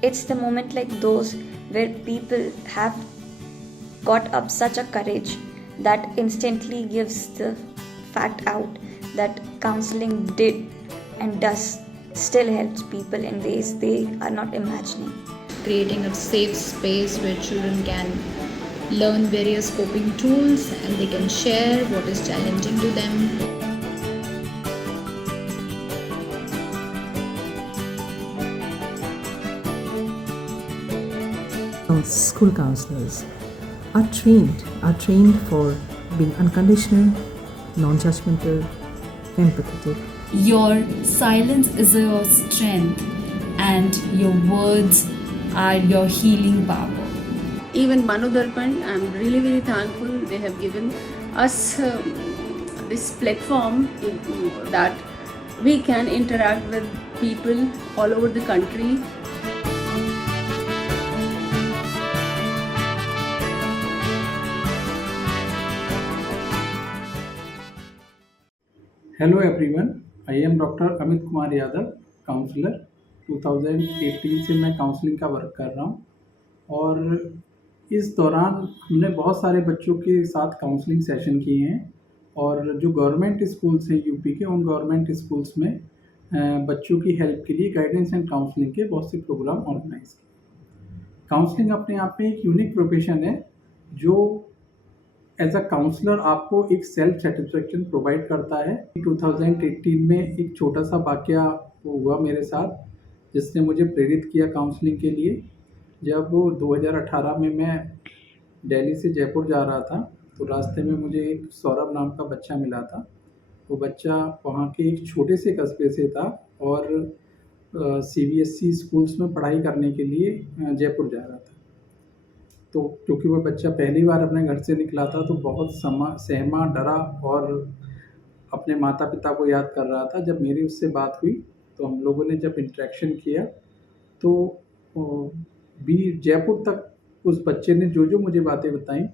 It's the moment like those where people have got up such a courage that instantly gives the fact out that counseling did and does still helps people in ways they are not imagining. Creating a safe space where children can learn various coping tools and they can share what is challenging to them. School counselors are trained for being unconditional, non-judgmental, empathetic. Your silence is your strength and your words are your healing power. Even Manu Darpan, I'm really very thankful they have given us this platform that we can interact with people all over the country. Hello everyone, I am Dr. Amit Kumar Yadav, counsellor 2018 से मैं counselling का work कर रहा हूँ और इस दौरान हमने बहुत सारे बच्चों के साथ काउंसलिंग सेशन किए हैं और जो गवर्नमेंट स्कूल्स हैं यूपी के उन गवर्नमेंट स्कूल्स में बच्चों की हेल्प के लिए गाइडेंस एंड काउंसलिंग के बहुत से प्रोग्राम ऑर्गेनाइज किए। काउंसलिंग अपने आप में एक यूनिक प्रोफेशन है जो एज अ काउंसलर आपको एक सेल्फ सेटिस्फेक्शन प्रोवाइड करता है। 2018 में एक छोटा सा वाकया हुआ मेरे साथ जिसने मुझे प्रेरित किया काउंसलिंग के लिए। जब 2018 में मैं दिल्ली से जयपुर जा रहा था तो रास्ते में मुझे एक सौरभ नाम का बच्चा मिला था। वो बच्चा वहाँ के एक छोटे से कस्बे से था और CBSE स्कूल्स में पढ़ाई करने के लिए जयपुर जा रहा था। तो क्योंकि वह बच्चा पहली बार अपने घर से निकला था तो बहुत सहमा डरा और अपने माता पिता को याद कर रहा था। जब मेरी उससे बात हुई तो हम लोगों ने जब इंटरेक्शन किया तो भी जयपुर तक उस बच्चे ने जो मुझे बातें बताई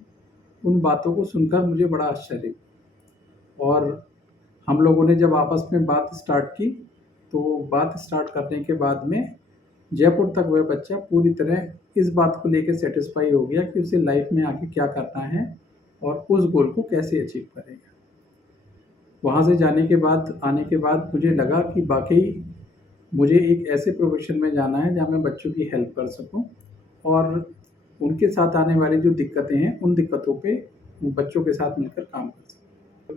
उन बातों को सुनकर मुझे बड़ा आश्चर्य और हम लोगों ने जब आपस में बात स्टार्ट की तो बात स्टार्ट करने के बाद में जयपुर तक वह बच्चा पूरी तरह इस बात को लेकर सेटिस्फाई हो गया कि उसे लाइफ में आगे क्या करना है और उस गोल को कैसे अचीव करेगा। वहाँ से आने के बाद मुझे लगा कि वाकई मुझे एक ऐसे प्रोफेशन में जाना है जहाँ मैं बच्चों की हेल्प कर सकूं और उनके साथ आने वाली जो दिक्कतें हैं उन दिक्कतों पे बच्चों के साथ मिलकर काम कर सकूं।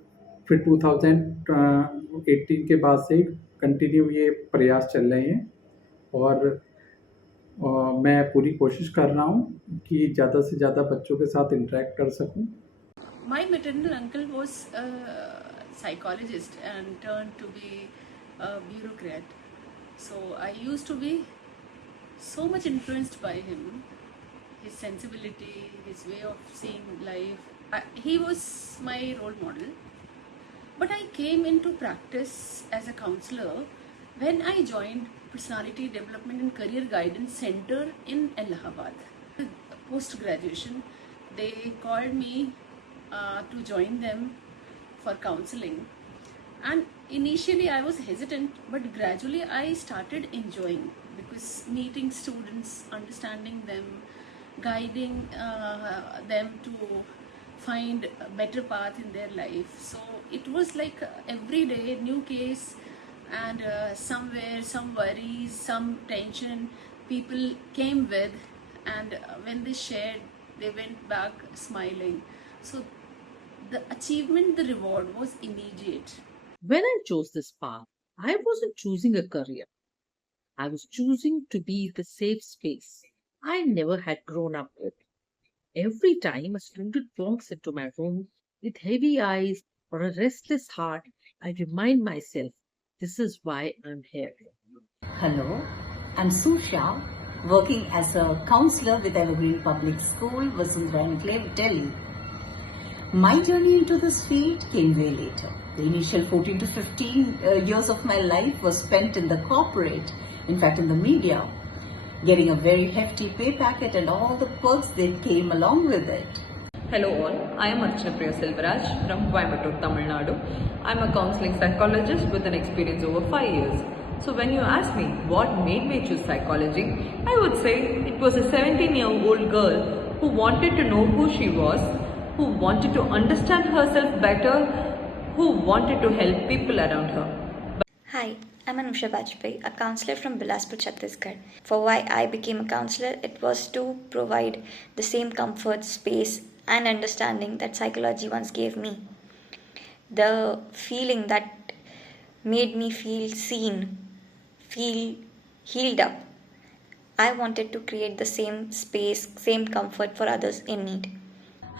फिर 2018 के बाद से कंटिन्यू ये प्रयास चल रहे हैं और मैं पूरी कोशिश कर रहा हूँ कि ज़्यादा से ज़्यादा बच्चों के साथ इंटरेक्ट कर सकूँ। My maternal uncle was a psychologist and turned to be a bureaucrat. So I used to be so much influenced by him, his sensibility, his way of seeing life. He was my role model. But I came into practice as a counselor when I joined Personality Development and Career Guidance Center in Allahabad. Post graduation, they called me to join them for counseling, and initially I was hesitant, but gradually I started enjoying, because meeting students, understanding them, guiding them to find a better path in their life. So it was like every day new case, and somewhere some worries, some tension people came with, and when they shared, they went back smiling. So the achievement, the reward was immediate. When I chose this path, I wasn't choosing a career. I was choosing to be the safe space I never had grown up with. Every time a student walks into my room with heavy eyes or a restless heart, I remind myself, this is why I'm here. Hello, I'm Susha, working as a counselor with Evergreen Public School, Vasundhara Enclave, Delhi. My journey into this field came way later. The initial 14 to 15 years of my life was spent in the corporate, in fact in the media, getting a very hefty pay packet and all the perks that came along with it. Hello all, I am Archana from Coimbatore, Tamil Nadu. I am a counseling psychologist with an experience over 5 years. So when you ask me what made me choose psychology, I would say it was a 17-year-old girl who wanted to know who she was, who wanted to understand herself better, who wanted to help people around her. Hi, I'm Anuja Bajpai, a counselor from Bilaspur, Chhattisgarh. For why I became a counselor, it was to provide the same comfort, space, and understanding that psychology once gave me. The feeling that made me feel seen, feel healed up. I wanted to create the same space, same comfort for others in need.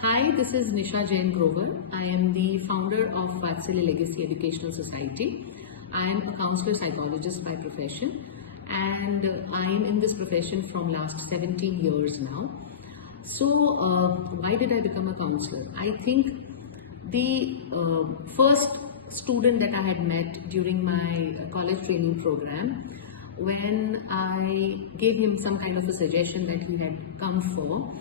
Hi, this is Nisha Jain Grover. I am the founder of Vatsalya Legacy Educational Society. I am a counselor psychologist by profession, and I am in this profession from last 17 years now. So, why did I become a counselor? I think the first student that I had met during my college training program, when I gave him some kind of a suggestion that he had come for,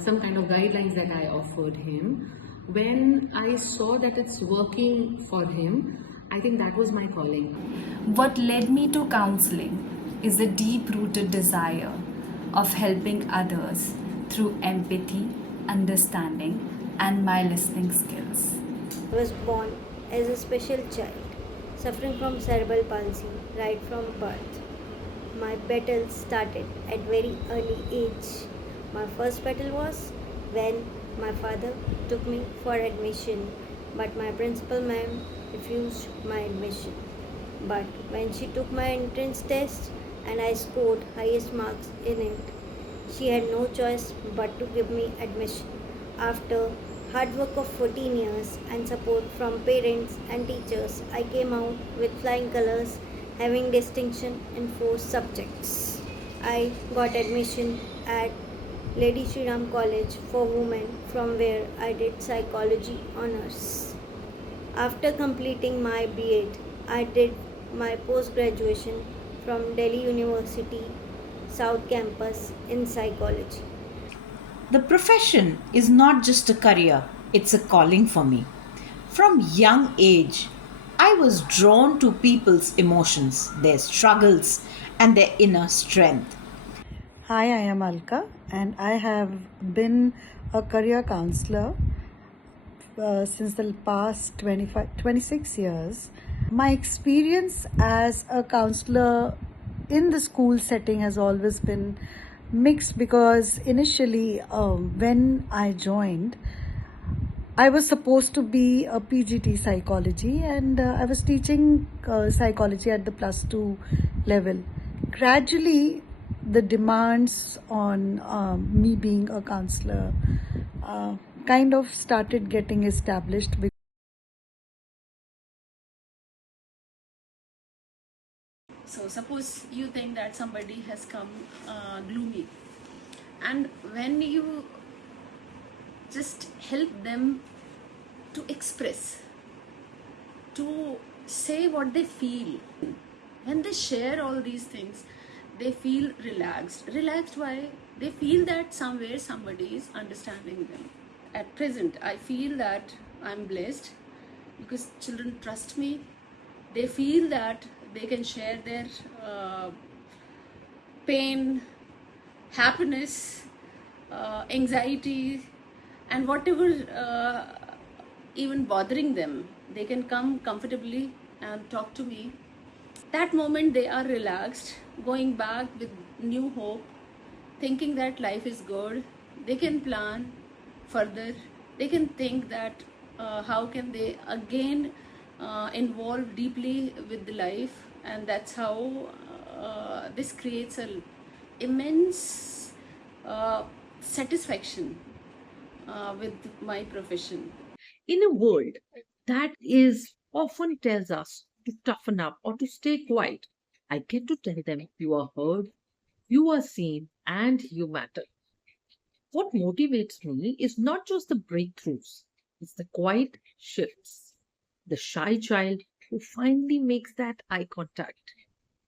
some kind of guidelines that I offered him, when I saw that it's working for him, I think that was my calling. What led me to counseling is a deep rooted desire of helping others through empathy, understanding, and my listening skills. I was born as a special child, suffering from cerebral palsy right from birth. My battles started at very early age. My first battle was when my father took me for admission, but my principal ma'am refused my admission. But when she took my entrance test and I scored highest marks in it, she had no choice but to give me admission. After hard work of 14 years and support from parents and teachers, I came out with flying colors, having distinction in 4 subjects. I got admission at Lady Shri Ram College for Women, from where I did psychology honors. After completing my B.Ed, I did my post-graduation from Delhi University, South Campus in psychology. The profession is not just a career, it's a calling for me. From young age, I was drawn to people's emotions, their struggles, and their inner strength. Hi, I am Alka, and I have been a career counselor since the past 26 years. My experience as a counselor in the school setting has always been mixed, because initially, when I joined, I was supposed to be a PGT psychology, and I was teaching psychology at the +2 level. Gradually, the demands on me being a counselor kind of started getting established. So suppose you think that somebody has come gloomy, and when you just help them to express, to say what they feel, when they share all these things, they feel relaxed. Relaxed why? They feel that somewhere somebody is understanding them. At present, I feel that I'm blessed because children trust me. They feel that they can share their pain, happiness, anxiety, and whatever even bothering them, they can come comfortably and talk to me. That moment they are relaxed, going back with new hope, thinking that life is good. They can plan further. They can think that how can they again involve deeply with the life, and that's how this creates an immense satisfaction with my profession. In a world that is often tells us to toughen up or to stay quiet, I get to tell them you are heard, you are seen, and you matter. What motivates me is not just the breakthroughs, it's the quiet shifts. The shy child who finally makes that eye contact.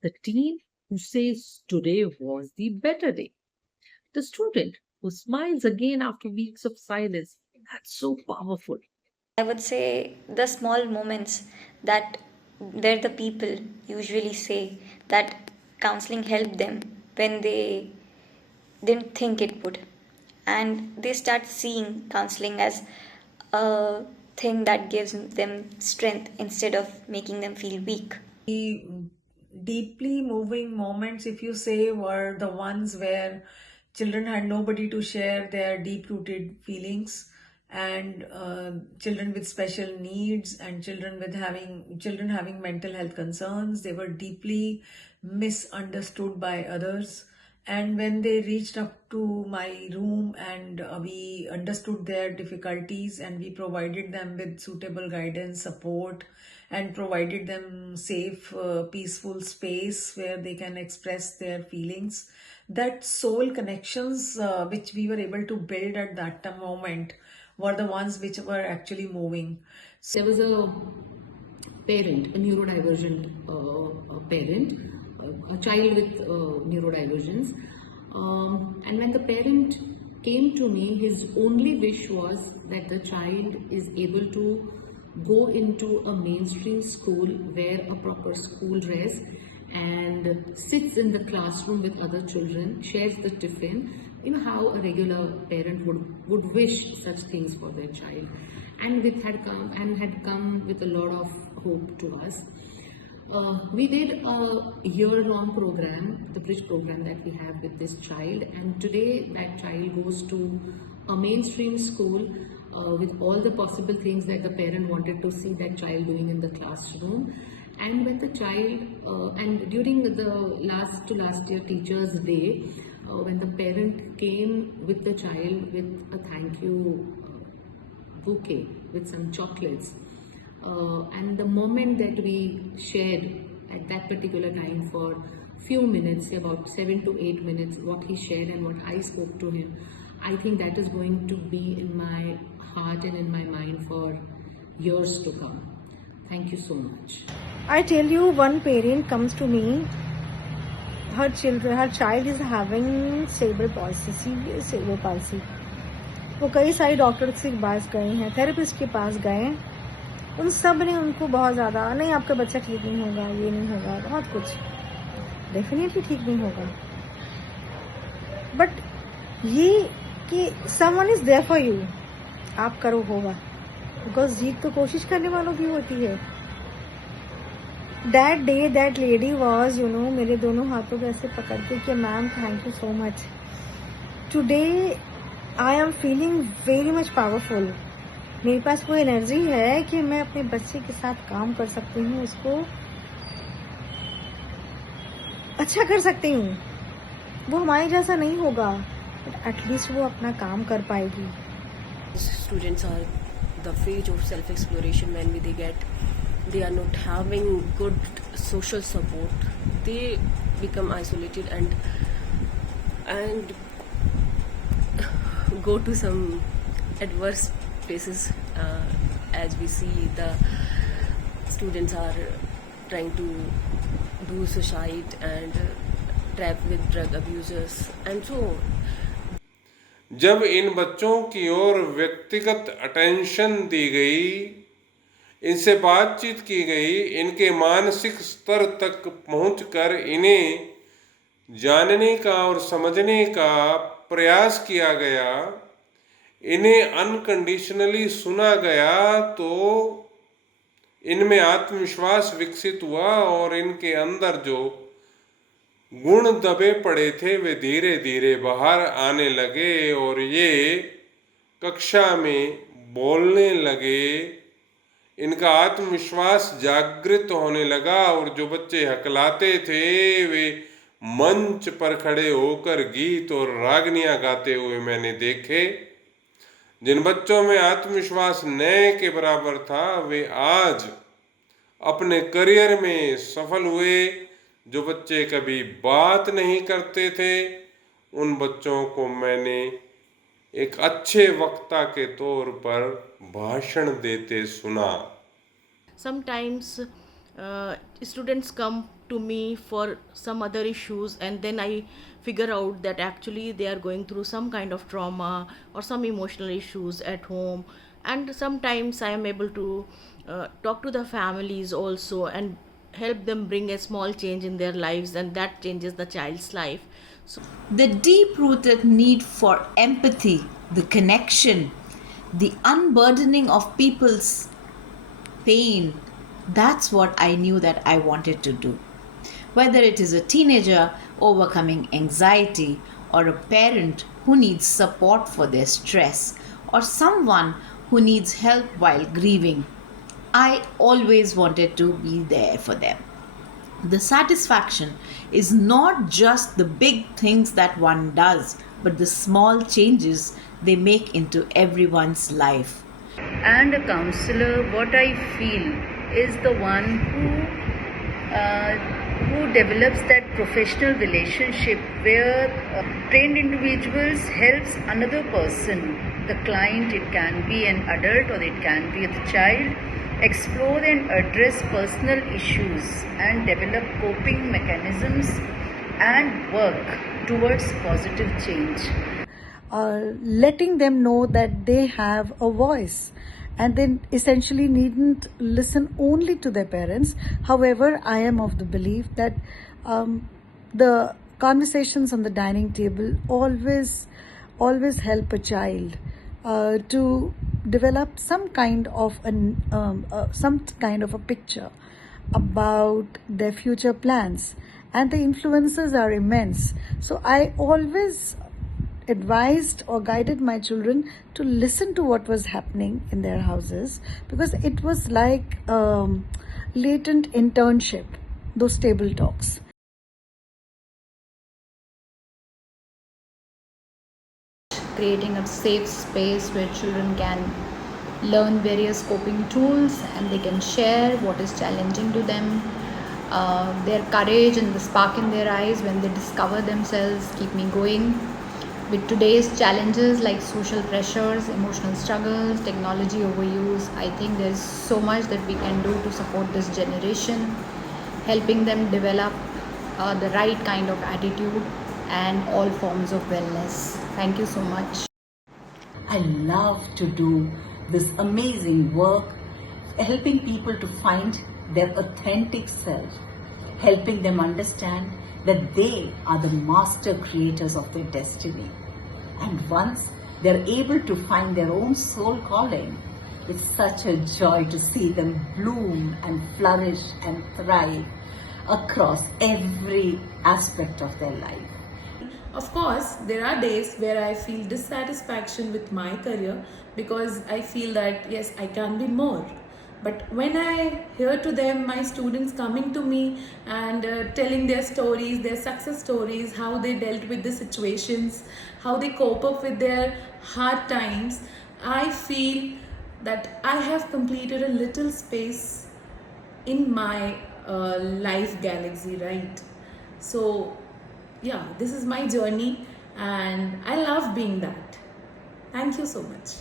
The teen who says today was the better day. The student who smiles again after weeks of silence. That's so powerful. I would say the small moments that where the people usually say that counseling helped them when they didn't think it would. And they start seeing counseling as a thing that gives them strength instead of making them feel weak. The deeply moving moments, if you say, were the ones where children had nobody to share their deep rooted feelings, and children with special needs and children having mental health concerns, they were deeply misunderstood by others. And when they reached up to my room and we understood their difficulties and we provided them with suitable guidance, support, and provided them safe, peaceful space where they can express their feelings, that soul connections which we were able to build at that moment were the ones which were actually moving. There was a parent, a neurodivergent parent, a child with neurodivergence. And when the parent came to me, his only wish was that the child is able to go into a mainstream school, wear a proper school dress, and sits in the classroom with other children, shares the tiffin. You know how a regular parent would wish such things for their child, and had come with a lot of hope to us. We did a year-long program, the bridge program that we have with this child, and today that child goes to a mainstream school with all the possible things that the parent wanted to see that child doing in the classroom. And when the child, and during the last year Teachers' Day, when the parent came with the child with a thank you bouquet with some chocolates, and the moment that we shared at that particular time for few minutes, about 7 to 8 minutes, what he shared and what I spoke to him, I think that is going to be in my heart and in my mind for years to come. Thank you so much. I tell you, one parent comes to me, her child is having cerebral palsy, severe cerebral palsy. वो कई सारे doctors के पास गए हैं, therapist के पास गए, उन सब ने उनको बहुत ज़्यादा, नहीं आपका बच्चा ठीक नहीं होगा, ये नहीं होगा, बहुत कुछ, डेफिनेटली ठीक नहीं होगा. बट ये कि someone is there for you, आप करो होगा, बिकॉज जीत तो कोशिश करने वालों की होती है. That day that lady was मेरे दोनों हाथों को ऐसे पकड़ के कि ma'am thank you so much, today I am feeling very much powerful. मेरे पास वो एनर्जी है कि मैं अपने बच्चे के साथ काम कर सकती हूँ, उसको अच्छा कर सकती हूँ. वो हमारे जैसा नहीं होगा, बट एटलीस्ट वो अपना काम कर पाएगी. Students are the phase of self-exploration when they are not having good social support. They become isolated and go to some adverse places. As we see, the students are trying to do suicide and trap with drug abusers and so on. जब इन बच्चों की ओर व्यक्तिगत attention दी गई, इनसे बातचीत की गई, इनके मानसिक स्तर तक पहुंचकर इन्हें जानने का और समझने का प्रयास किया गया, इन्हें अनकंडीशनली सुना गया, तो इनमें आत्मविश्वास विकसित हुआ और इनके अंदर जो गुण दबे पड़े थे वे धीरे धीरे बाहर आने लगे और ये कक्षा में बोलने लगे. इनका आत्मविश्वास जागृत होने लगा और जो बच्चे हकलाते थे वे मंच पर खड़े होकर गीत और रागनियां गाते हुए मैंने देखे. जिन बच्चों में आत्मविश्वास नए के बराबर था वे आज अपने करियर में सफल हुए. जो बच्चे कभी बात नहीं करते थे उन बच्चों को मैंने एक अच्छे वक्ता के तौर पर भाषण देते सुना. Sometimes students come to me for some other issues, and then I figure out that actually they are going through some kind of trauma or some emotional issues at home, and sometimes I am able to talk to the families also and help them bring a small change in their lives, and that changes the child's life. So The deep rooted need for empathy, the connection, the unburdening of people's pain, that's what I knew that I wanted to do. Whether it is a teenager overcoming anxiety, or a parent who needs support for their stress, or someone who needs help while grieving, I always wanted to be there for them. The satisfaction is not just the big things that one does, but the small changes they make into everyone's life. And a counselor, what I feel, is the one who develops that professional relationship where trained individuals helps another person, the client, it can be an adult or it can be a child, explore and address personal issues and develop coping mechanisms and work towards positive change. Letting them know that they have a voice and they essentially needn't listen only to their parents. However, I am of the belief that the conversations on the dining table always help a child to develop some kind of a picture about their future plans, and the influences are immense. So I always advised or guided my children to listen to what was happening in their houses, because it was like latent internship, those table talks. Creating a safe space where children can learn various coping tools and they can share what is challenging to them. Their courage and the spark in their eyes when they discover themselves keep me going. With today's challenges like social pressures, emotional struggles, technology overuse, I think there's so much that we can do to support this generation, helping them develop the right kind of attitude and all forms of wellness. Thank you so much. I love to do this amazing work, helping people to find their authentic self, helping them understand that they are the master creators of their destiny. And once they're able to find their own soul calling, it's such a joy to see them bloom and flourish and thrive across every aspect of their life. Of course, there are days where I feel dissatisfaction with my career because I feel that yes, I can be more. But when I hear to them, my students coming to me and telling their stories, their success stories, how they dealt with the situations, how they cope up with their hard times, I feel that I have completed a little space in my life galaxy, right? So yeah, this is my journey and I love being that. Thank you so much.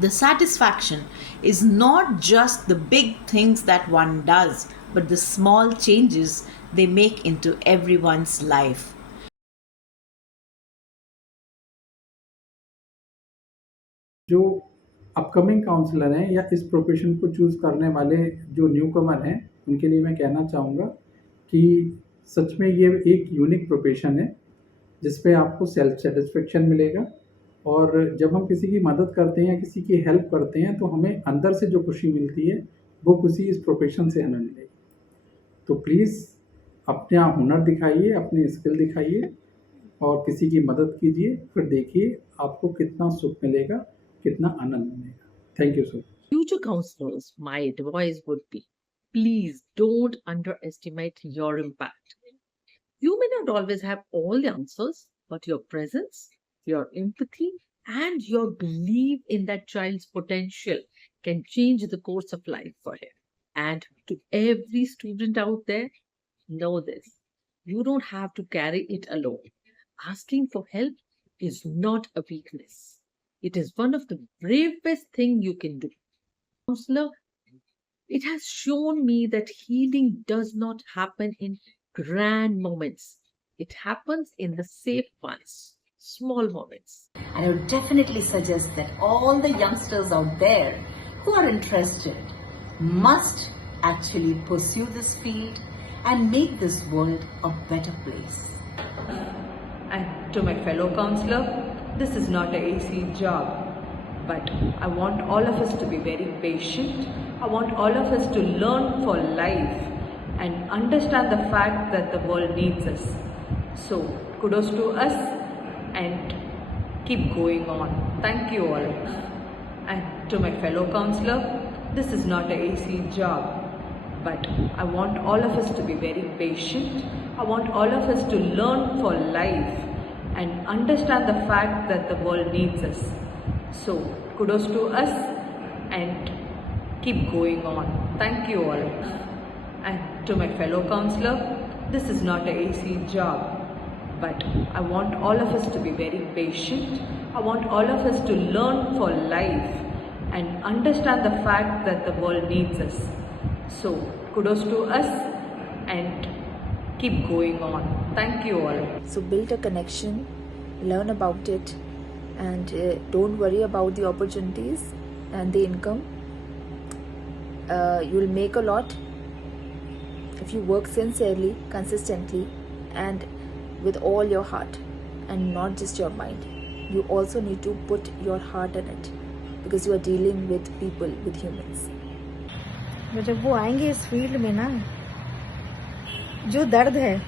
The satisfaction is not just the big things that one does, but the small changes they make into everyone's life. जो upcoming counsellor हैं या इस profession को choose करने वाले जो new कमर हैं, उनके लिए मैं कहना चाहूँगा कि सच में ये एक यूनिक प्रोफेशन है जिस पे आपको सेल्फ सेटिस्फेक्शन मिलेगा, और जब हम किसी की मदद करते हैं या किसी की हेल्प करते हैं तो हमें अंदर से जो खुशी मिलती है वो खुशी इस प्रोफेशन से हमें मिलेगी। तो प्लीज़ अपना हुनर दिखाइए, अपनी स्किल दिखाइए और किसी की मदद कीजिए, फिर देखिए आपको कितना सुख मिलेगा, कितना आनंद मिलेगा। Thank you so much. Future counselors, my advice would be, please don't underestimate your impact. You may not always have all the answers, but your presence, your empathy, and your belief in that child's potential can change the course of life for him. And to every student out there, know this: you don't have to carry it alone. Asking for help is not a weakness, it is one of the bravest things you can do. Counselor, it has shown me that healing does not happen in grand moments. It happens in the safe ones, small moments. And I would definitely suggest that all the youngsters out there who are interested must actually pursue this field and make this world a better place. And to my fellow counselor, this is not an easy job. But I want all of us to be very patient. I want all of us to learn for life and understand the fact that the world needs us. So kudos to us and keep going on. Thank you all. And to my fellow counselor, this is not an easy job. But I want all of us to be very patient. I want all of us to learn for life and understand the fact that the world needs us. So kudos to us and keep going on. Thank you all. And to my fellow counselor, this is not an easy job. But I want all of us to be very patient. I want all of us to learn for life and understand the fact that the world needs us. So kudos to us and keep going on. Thank you all. So build a connection, learn about it, and don't worry about the opportunities and the income. You'll make a lot if you work sincerely, consistently, and with all your heart and not just your mind. You also need to put your heart in it because you are dealing with people, with humans. जब वो आएंगे इस field में ना, जो दर्द है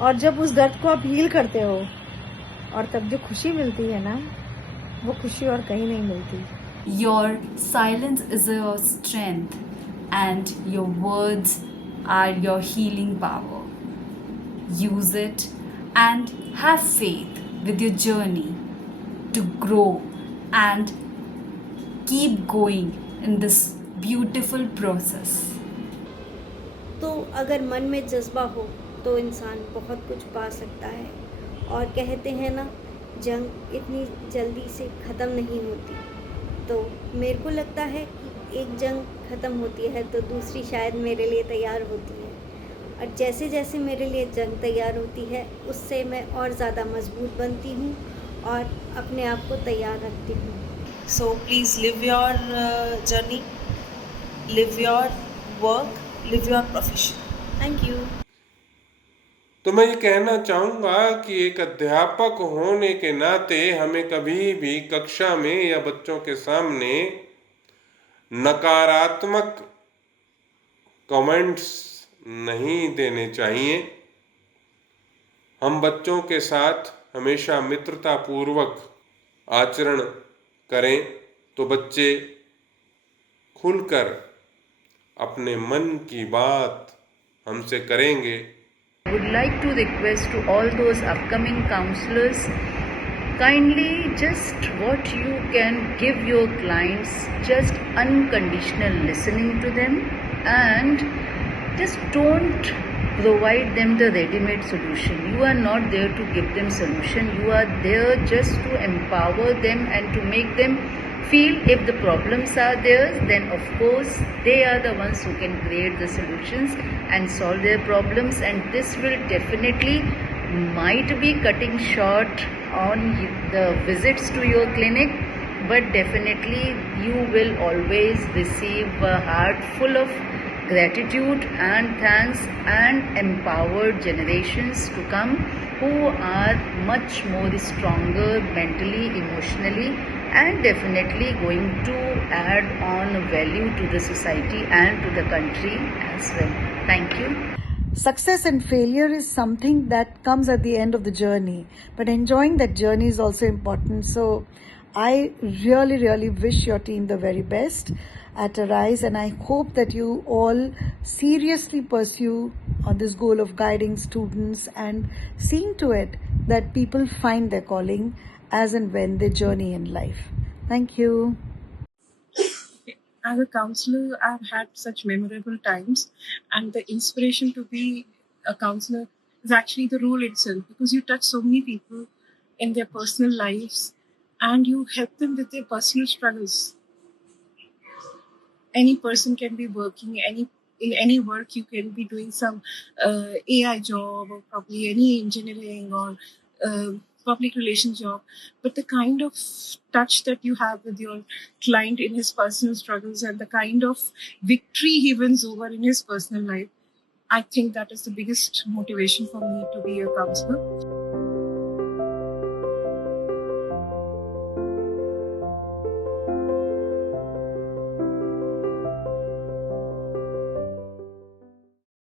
और जब उस दर्द को आप हील करते हो और तब जो खुशी मिलती है ना, वो खुशी और कहीं नहीं मिलती. Your silence is your strength, and your words are your healing power. Use it and have faith with your journey to grow and keep going in this beautiful process. तो अगर मन में जज्बा हो तो इंसान बहुत कुछ पा सकता है. और कहते हैं ना, जंग इतनी जल्दी से ख़त्म नहीं होती. तो मेरे को लगता है कि एक जंग ख़त्म होती है तो दूसरी शायद मेरे लिए तैयार होती है. और जैसे जैसे मेरे लिए जंग तैयार होती है, उससे मैं और ज़्यादा मजबूत बनती हूँ और अपने आप को तैयार रखती हूँ. So please live your journey, live your work, live your profession. Thank you. तो मैं ये कहना चाहूँगा कि एक अध्यापक होने के नाते हमें कभी भी कक्षा में या बच्चों के सामने नकारात्मक कमेंट्स नहीं देने चाहिए. हम बच्चों के साथ हमेशा मित्रतापूर्वक आचरण करें तो बच्चे खुलकर अपने मन की बात हमसे करेंगे. I would like to request to all those upcoming counselors, kindly just what you can give your clients, just unconditional listening to them, and just don't provide them the ready-made solution. You are not there to give them solution. You are there just to empower them and to make them feel if the problems are there, then of course they are the ones who can create the solutions and solve their problems, and this will definitely might be cutting short on the visits to your clinic, but definitely you will always receive a heart full of gratitude and thanks and empowered generations to come who are much more stronger mentally, emotionally, and definitely going to add on value to the society and to the country as well. Thank you. Success and failure is something that comes at the end of the journey, but enjoying that journey is also important. So I really wish your team the very best at Arise, and I hope that you all seriously pursue on this goal of guiding students and seeing to it that people find their calling as and when they journey in life. Thank you. As a counselor, I've had such memorable times, and the inspiration to be a counselor is actually the role itself, because you touch so many people in their personal lives and you help them with their personal struggles. Any person can be working in any work. You can be doing some AI job or probably any engineering or public relations job, but the kind of touch that you have with your client in his personal struggles and the kind of victory he wins over in his personal life, I think that is the biggest motivation for me to be a counselor.